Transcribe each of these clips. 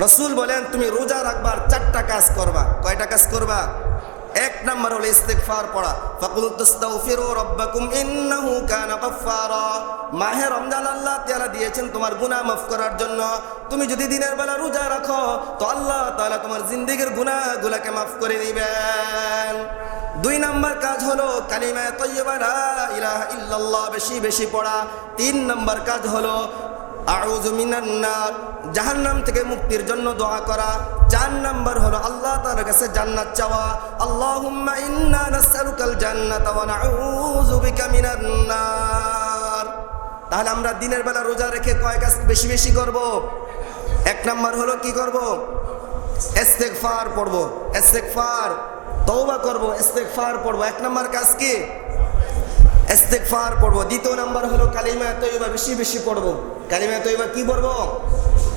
রাসূল বলেন তুমি রোজা রাখবার চারটা কাজ করবা। কয়টা কাজ করবা? এক নাম্বার হলো ইস্তিগফার পড়া। ফাকুল তাস্তাগফিরু রাব্বাকুম ইন্নাহু কানা গাফফারা। মাহে রমজান আল্লাহ তাআলা দিয়েছেন তোমার গুনাহ মাফ করার জন্য। তুমি যদি দিনের বেলা রোজা রাখো তো আল্লাহ তাআলা তোমার জিন্দেগীর গুনাহগুলোকে মাফ করে দিবেন। দুই নাম্বার কাজ হলো কালিমা তাইয়্যিবা লা ইলাহা ইল্লাল্লাহ বেশি বেশি পড়া। তিন নাম্বার কাজ হলো আউযু মিনান নার, জাহান্নাম থেকে মুক্তির জন্য দোয়া করা। চার নাম্বার হলো আল্লাহ তাআলার কাছে জান্নাত চাওয়া। আল্লাহুম্মা ইন্না নাসআলুকাল জান্নাতা ওয়া নাউযু বিকা মিনান নার। তাহলে আমরা দিনের বেলা রোজা রেখে কয় কাজ বেশি বেশি করব? এক নাম্বার হলো কি করব? ইস্তিগফার পড়ব, ইস্তিগফার তওবা করব, ইস্তিগফার পড়ব। এক নাম্বার কাজ কি? ইস্তিগফার পড়ব। দ্বিতীয় নাম্বার হলো কালিমা তাইয়্যিবা বেশি বেশি পড়ব। কালিমা তাইয়্যিবা কি পড়ব?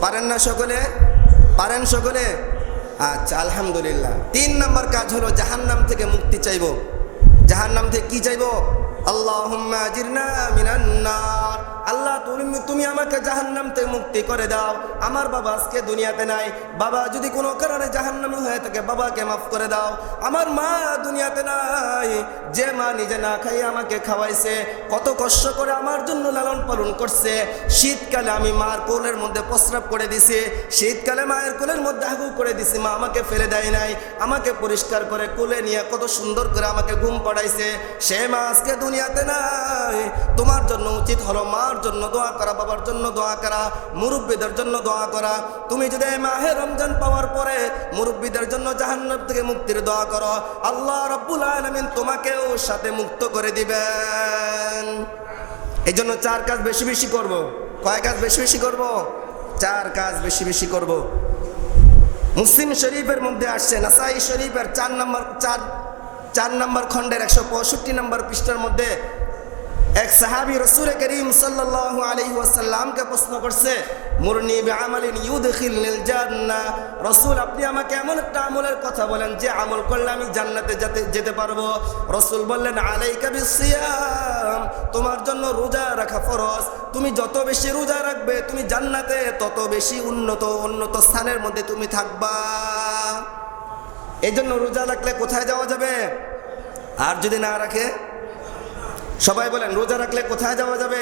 পারেন না সকলে? পারেন সকলে? আচ্ছা, আলহামদুলিল্লাহ। তিন নাম্বার কাজ হলো জাহান্নাম থেকে মুক্তি চাইব। জাহান্নাম থেকে কি চাইব? আল্লাহুম্মা আজিরনা মিনান নার। আল্লাহ তুমি আমাকে জাহান্নাম থেকে মুক্তি করে দাও। আমার বাবা আজকে দুনিয়াতে নাই, বাবা যদি কোনো কারণে জাহান্নামী হয়ে থাকে বাবাকে মাফ করে দাও। আমার মা দুনিয়াতে নাই, যে মা নিজে না খাই আমাকে খাওয়াইছে, কত কষ্ট করে আমার জন্য লালন পালন করছে। শীতকালে আমি মার কোলের মধ্যে প্রস্রাব করে দিছি, শীতকালে মায়ের কোলের মধ্যে হাগু করে দিছি, মা আমাকে ফেলে দেয় নাই, আমাকে পরিষ্কার করে কোলে নিয়ে কত সুন্দর করে আমাকে ঘুম পড়াইছে। সে মা আজকে দুনিয়াতে নাই। তোমার জন্য উচিত হলো মার জন্য দোয়া করা, বাবার জন্য দোয়া করা, মুরব্বীদের জন্য দোয়া করা। তুমি যদি মাহে রমজান পাওয়ার পরে মুরব্বীদের জন্য জাহান্নাম থেকে মুক্তির দোয়া করো, আল্লাহ রাব্বুল আলামিন তোমাকেও সাথে মুক্ত করে দিবেন। এই জন্য চার কাজ বেশি বেশি করব। কয় কাজ বেশি বেশি করব? চার কাজ বেশি বেশি করব। মুসলিম শরীফের মধ্যে আসছে, নাসাই শরীফের চার নম্বর খণ্ডের 165 নম্বর পৃষ্ঠার মধ্যে এক সাহাবী রাসূল করিম সাল্লাল্লাহু আলাইহি ওয়াসাল্লামকে প্রশ্ন করছে, মুরনি বিআমালিন ইউদখিলনিল জান্নাহ। রাসূল আপনি আমাকে এমন একটা আমলের কথা বলেন যে আমল করলে আমি জান্নাতে যেতে পারবো। রাসূল বললেন, আলাইকা বিসিয়াম, তোমার জন্য রোজা রাখা ফরজ। তুমি যত বেশি রোজা রাখবে তুমি জান্নাতে তত বেশি উন্নত স্থানের মধ্যে তুমি থাকবা। এই জন্য রোজা রাখলে কোথায় যাওয়া যাবে? আর যদি না রাখে? সবাই বলেন, রোজা রাখলে কোথায় যাওয়া যাবে?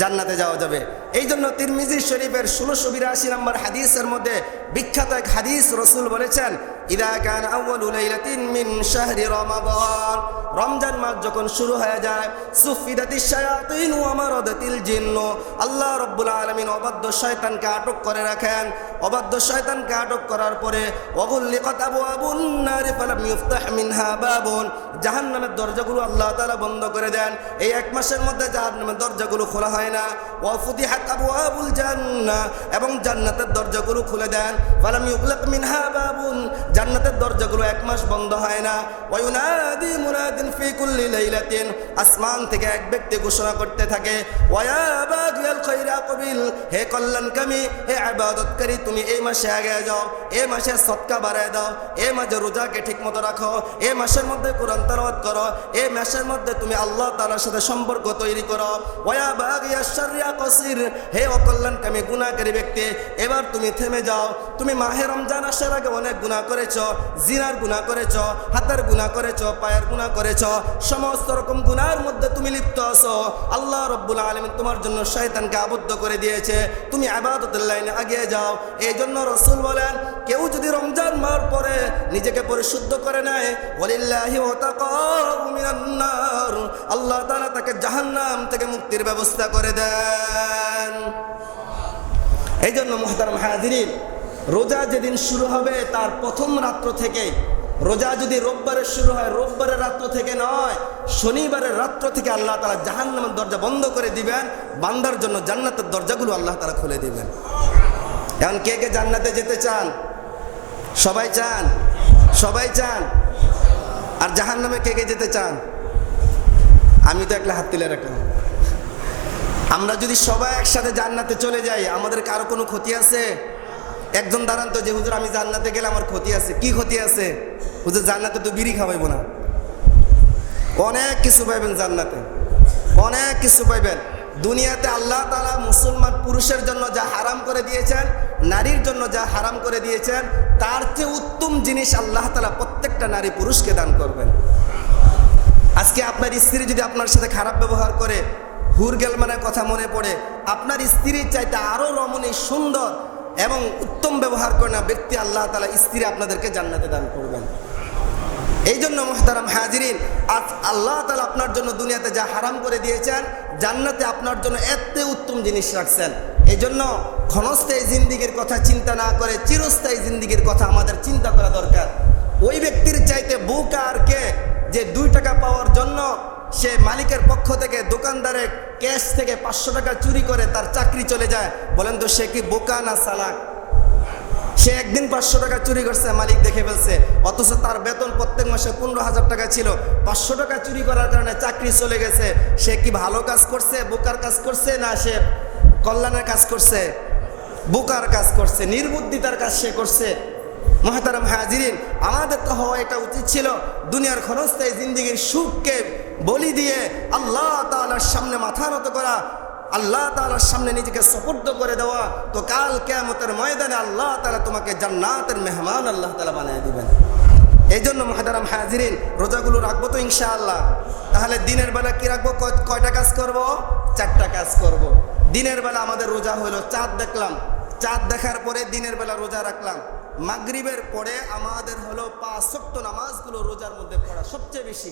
জান্নাতে যাওয়া যাবে। এই জন্য তিরমিজি শরীফের 1682 নম্বর হাদিসের মধ্যে বিখ্যাত এক হাদিস রাসূল বলেছেন, ইযা কানা আউয়ালু লাইলাতিন মিন শাহরি রমাদান, রমজান মাস যখন শুরু হয়ে যায়, সুফিদাতিশ শায়াতিন ওয়া মারাদাতিল জিন্ন, আল্লাহ রাব্বুল আলামিন অবাধ্য শয়তানকে আটক করে রাখেন। অবাধ্য শয়তানকে আটক করার পরে ওয়াগুল্লিকাত আবওয়াবুন নার ফালাম ইফতাহ মিনহা বাবুন, জাহান্নামের দরজাগুলো আল্লাহ তাআলা বন্ধ করে দেন। এই এক মাসের মধ্যে জাহান্নামের দরজাগুলো খোলা হয় না। ওয়া ফুতিহাত আবওয়াবুল জান্নাহ, এবং জান্নাতের দরজাগুলো খুলে দেন। ফালাম ইউগলাক মিনহা বাবুন, জান্নাতের দরজাগুলো এক মাস বন্ধ হয় না। ওয়া ইউনাদি মুনাদিন ফি কুল্লি লাইলাতিন, আসমান থেকে এক ব্যক্তি ঘোষণা করতে থাকে, ওয়া ইয়া বাগিয়াল খায়রি আকবিল, হে কল্যাণকামী, হে ইবাদতকারী, তুমি এই মাসে আগে যাও, এই মাসে সদকা বাড়ায় দাও, এই মাসে রোজাকে ঠিকমতো রাখো, এই মাসের মধ্যে কোরআন তেলাওয়াত করো, এই মাসের মধ্যে তুমি আল্লাহ তাআলার সাথে সম্পর্ক তৈরি করো। ওয়া ইয়া বাগিয়াশ শাররি আকসির, হে অকল্যাণকামী গুনাহকারী ব্যক্তি, এবার তুমি থেমে যাও। তুমি মাহে রমজান আসার আগে অনেক গুনাহ করেছো, জিনার গুনাহ করেছো, হাতের গুনাহ করেছো, পায়ের গুনাহ করেছো, সমস্ত রকম গুনাহের মধ্যে তুমি লিপ্ত আছো। আল্লাহ রাব্বুল আলামিন তোমার জন্য শয়তানকে আবদ্ধ করে দিয়েছে, তুমি ইবাদতের লাইনে এগিয়ে যাও। এই জন্য রাসূল বলেন, কেউ যদি রমজান মাস পরে নিজেকে পরিশুদ্ধ করে নেয়, ওয়ালিল্লাহি ওয়াতাকাউ মিনান নার, আল্লাহ তাআলা তাকে জাহান্নাম থেকে মুক্তির ব্যবস্থা করে দেন। এই জন্য মুহতারাম হাজিরিন, রোজা যেদিন শুরু হবে তার প্রথম রাত্র থেকে, রোজা যদি রোববারে শুরু হয় রোববারের রাত্র থেকে নয়, শনিবারের রাত্র থেকে আল্লাহ তাআলা জাহান্নামের দরজা বন্ধ করে দিবেন, বান্দার জন্য জান্নাতের দরজাগুলো আল্লাহ তাআলা খুলে দিবেন। এখন কে কে জান্নাতে যেতে চান? সবাই চান? সবাই চান? আর জাহান্নামে কে কে যেতে চান? আমি তো একলা হাত তুলে রাখলাম। আমরা যদি সবাই একসাথে জান্নাতে চলে যাই আমাদের কারো কোনো ক্ষতি আছে? একজন দাঁড়ান তো, যে হুজুর আমি জান্নাতে গেলে আমার ক্ষতি আছে। কি ক্ষতি আছে? হুজুর জান্নাতে তো বিড়ি খাওয়াইব না। অনেক কিছু পাইবেন জান্নাতে, অনেক কিছু পাইবেন। দুনিয়াতে আল্লাহ তাআলা মুসলমান পুরুষের জন্য যা হারাম করে দিয়েছেন, নারীর জন্য যা হারাম করে দিয়েছেন, তার চেয়ে উত্তম জিনিস আল্লাহ তাআলা প্রত্যেকটা নারী পুরুষকে দান করবেন। আজকে আপনার স্ত্রী যদি আপনার সাথে খারাপ ব্যবহার করে, হুর গেলমানের কথা মনে পড়ে, আপনার স্ত্রীর চাইতে আরো রমণী, সুন্দর এবং উত্তম ব্যবহার করে না ব্যক্তি আল্লাহ তাআলা স্ত্রী আপনাদেরকে জান্নাতে দান করবেন। এই জন্য মুহতারাম হাজিরিন, আজ আল্লাহ তাআলা আপনার জন্য দুনিয়াতে যা হারাম করে দিয়েছেন, জান্নাতে আপনার জন্য এত উত্তম জিনিস রাখছেন। এই জন্য ক্ষণস্থায়ী জিন্দিগির কথা চিন্তা না করে চিরস্থায়ী জিন্দিগির কথা আমাদের চিন্তা করা দরকার। ওই ব্যক্তির চাইতে বোকা আর কে যে 2 টাকা পাওয়ার জন্য সে মালিকের পক্ষ থেকে দোকানদারের ক্যাশ থেকে 500 টাকা চুরি করে তার চাকরি চলে যায়। বলেন তো সে কি বোকা না চালাক? সে একদিন 500 টাকা চুরি করছে, মালিক দেখে ফেলছে, অথচ তার বেতন প্রত্যেক মাসে 15,000 টাকা ছিল। 500 টাকা চুরি করার কারণে চাকরি চলে গেছে। সে কি ভালো কাজ করছে, বোকার কাজ করছে, না সে কল্যাণের কাজ করছে? বোকার কাজ করছে, নির্বুদ্ধিতার কাজ সে করছে। মুহতারাম হাজিরিন, আমাদের তো হওয়া এটা উচিত ছিল দুনিয়ার ক্ষণস্থায়ী জিন্দিগির সুখকে বলি দিয়ে আল্লাহ তাআলার সামনে মাথা নত করা, আল্লাহ তাআলার সামনে নিজেকে সুপুর্দ করে দেওয়া। তো কাল কিয়ামতের ময়দানে আল্লাহ তাআলা তোমাকে জান্নাতের মেহমান আল্লাহ তাআলা বানিয়ে দিবেন। এই জন্য মুহতারাম হাজিরিন, রোজাগুলো রাখবো তো ইনশাআল্লাহ। তাহলে দিনের বেলা কি রাখবো? কয়টা কাজ করব? 4টা কাজ করব। দিনের বেলা আমাদের রোজা হলো, চাঁদ দেখলাম, চাঁদ দেখার পরে দিনের বেলা রোজা রাখলাম। মাগরিবের পরে আমাদের হলো 5 ওয়াক্ত নামাজগুলো রোজার মধ্যে পড়া সবচেয়ে বেশি।